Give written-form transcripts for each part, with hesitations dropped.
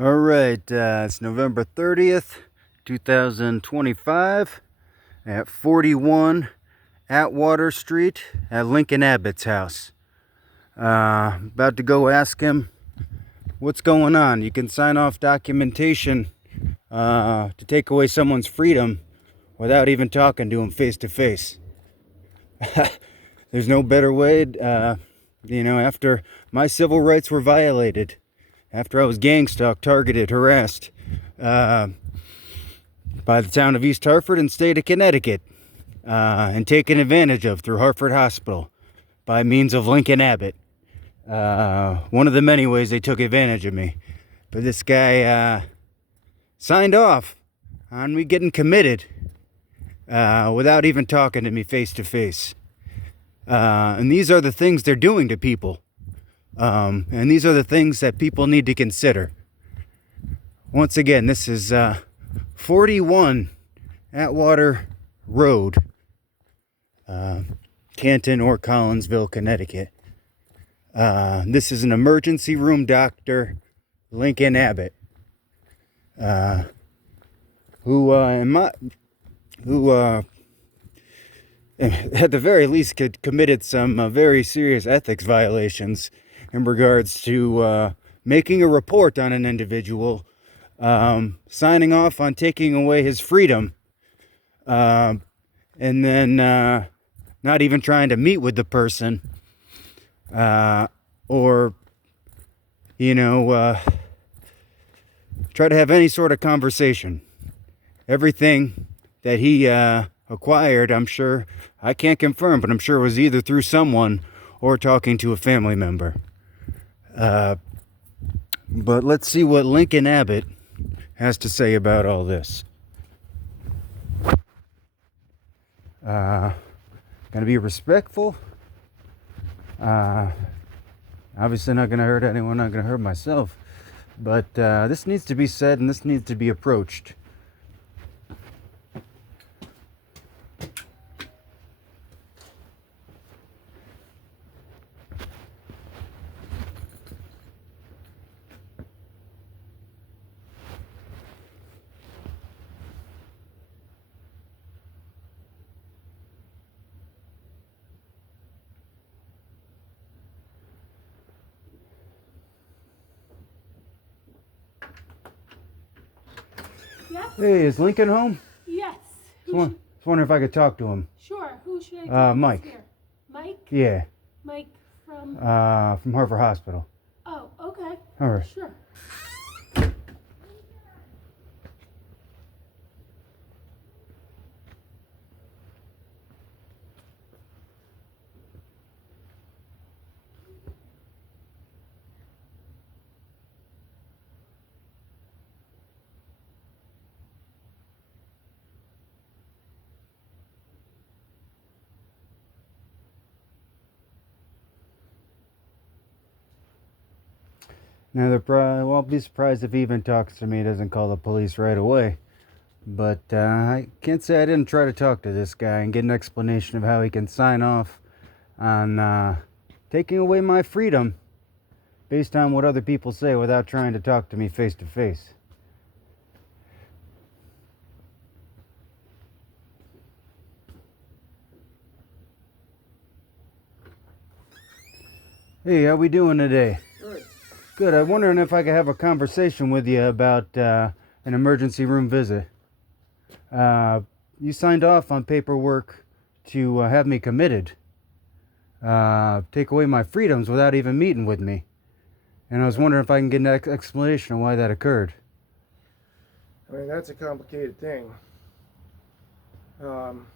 All right, it's November 30th, 2025 at 41 Atwater Street at Lincoln Abbott's house. About to go ask him what's going on. You can sign off documentation to take away someone's freedom without even talking to him face to face. There's no better way, after my civil rights were violated, after I was gang stalked, targeted, harassed by the town of East Hartford and state of Connecticut, and taken advantage of through Hartford Hospital by means of Lincoln Abbott. One of the many ways they took advantage of me. But this guy signed off on me getting committed without even talking to me face to face. And these are the things they're doing to people. And these are the things that people need to consider. Once again, this is 41 Atwater Road, Canton or Collinsville, Connecticut. This is an emergency room doctor, Lincoln Abbott, who at the very least committed some very serious ethics violations in regards to making a report on an individual, signing off on taking away his freedom, and then not even trying to meet with the person, or try to have any sort of conversation. Everything that he acquired, I'm sure, I can't confirm, but I'm sure it was either through someone or talking to a family member. But let's see what Lincoln Abbott has to say about all this. Gonna be respectful. Obviously not gonna hurt anyone, not gonna hurt myself. But this needs to be said and this needs to be approached. Yes. Hey, is Lincoln home? Yes. Just wondering if I could talk to him. Sure. Who should I talk to Mike. here? Mike? Yeah. Mike from... From Hartford Hospital. Oh, okay. All right. Sure. Now, they're probably won't be surprised if he even talks to me, doesn't call the police right away. But I can't say I didn't try to talk to this guy and get an explanation of how he can sign off on taking away my freedom based on what other people say without trying to talk to me face to face. Hey, how we doing today? Good. Good. I'm wondering if I could have a conversation with you about an emergency room visit. You signed off on paperwork to have me committed, take away my freedoms without even meeting with me. And I was wondering if I can get an explanation of why that occurred. I mean, that's a complicated thing. I'm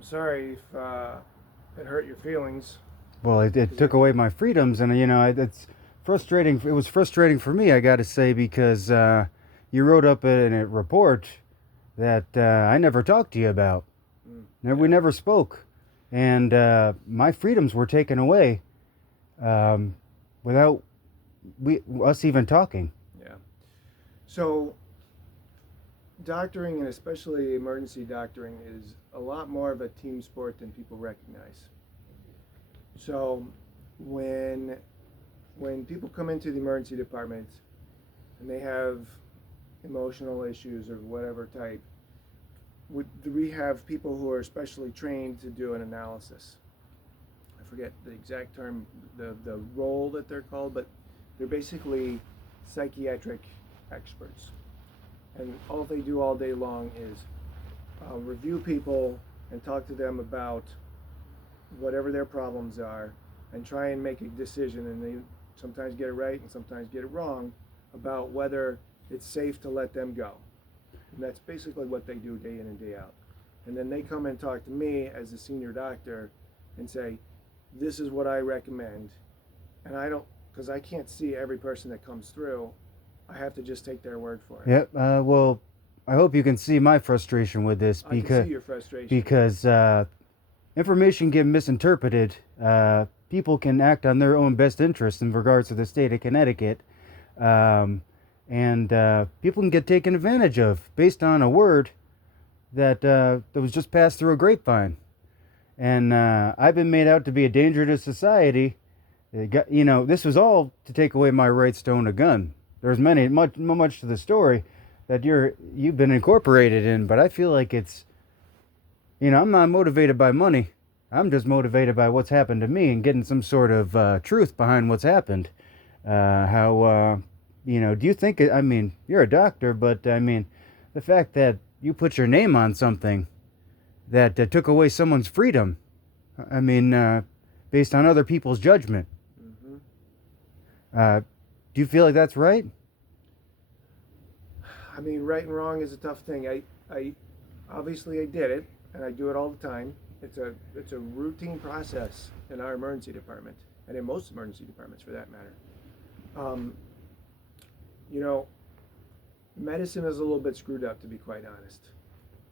sorry if it hurt your feelings. Well, it took away my freedoms, and it's frustrating. It was frustrating for me, I got to say, because you wrote up in a report that I never talked to you about. We never spoke, and my freedoms were taken away without us even talking. Yeah. So, doctoring, and especially emergency doctoring, is a lot more of a team sport than people recognize. So, when when people come into the emergency department and they have emotional issues of whatever type, we have people who are specially trained to do an analysis. I forget the exact term, the role that they're called, but they're basically psychiatric experts. And all they do all day long is review people and talk to them about whatever their problems are and try and make a decision, and they sometimes get it right and sometimes get it wrong about whether it's safe to let them go. And that's basically what they do day in and day out. And then they come and talk to me as a senior doctor and say, this is what I recommend. And I don't, because I can't see every person that comes through, I have to just take their word for it. Yep. Well, I hope you can see my frustration with this I can see your frustration. because information get misinterpreted. People can act on their own best interest in regards to the state of Connecticut, and people can get taken advantage of based on a word that was just passed through a grapevine. And I've been made out to be a danger to society. This was all to take away my rights to own a gun. There's much to the story that you've been incorporated in, but I feel like it's, I'm not motivated by money. I'm just motivated by what's happened to me and getting some sort of truth behind what's happened. Do you think, you're a doctor, but the fact that you put your name on something that took away someone's freedom, based on other people's judgment. Mm-hmm. Do you feel like that's right? Right and wrong is a tough thing. I obviously I did it, and I do it all the time. It's a routine process in our emergency department, and in most emergency departments for that matter. Medicine is a little bit screwed up, to be quite honest.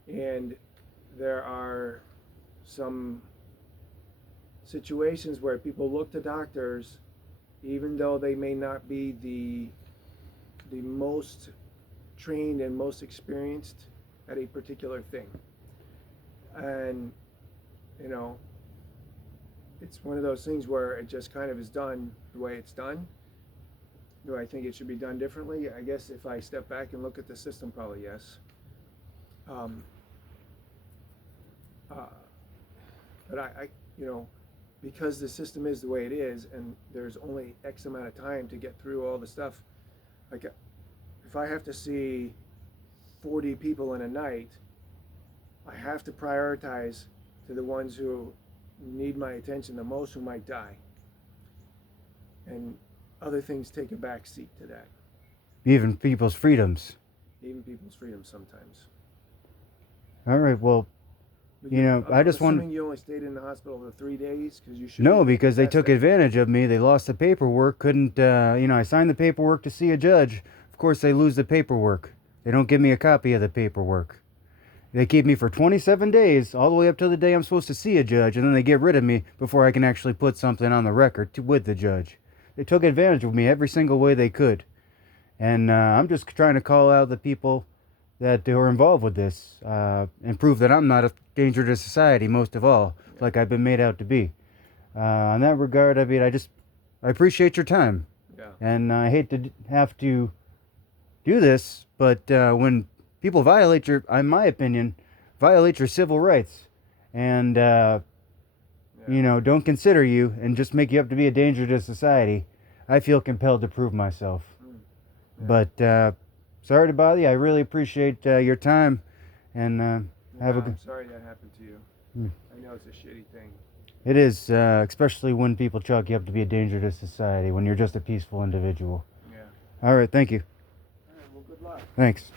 And there are some situations where people look to doctors, even though they may not be the most trained and most experienced at a particular thing. And, it's one of those things where it just kind of is done the way it's done. Do I think it should be done differently? I guess if I step back and look at the system, probably yes. But I because the system is the way it is, and there's only X amount of time to get through all the stuff. Like, if I have to see 40 people in a night, I have to prioritize to the ones who need my attention the most, who might die. And other things take a back seat to that. Even people's freedoms. Even people's freedoms sometimes. All right, well, I just want. Assuming you only stayed in the hospital for 3 days because you should. No, because they took advantage of me. They lost the paperwork. Couldn't. I signed the paperwork to see a judge. Of course, they lose the paperwork. They don't give me a copy of the paperwork. They keep me for 27 days, all the way up to the day I'm supposed to see a judge, and then they get rid of me before I can actually put something on the record with the judge. They took advantage of me every single way they could. And I'm just trying to call out the people that are involved with this and prove that I'm not a danger to society, most of all, like I've been made out to be. In that regard, I appreciate your time. Yeah. And I hate to have to do this, but when people violate in my opinion, violate your civil rights and, don't consider you and just make you up to be a danger to society, I feel compelled to prove myself. Yeah. But sorry to bother you. I really appreciate your time, and I'm sorry that happened to you. I know it's a shitty thing. It is, especially when people chalk you up to be a danger to society when you're just a peaceful individual. Yeah. All right, thank you. All right, well, good luck. Thanks.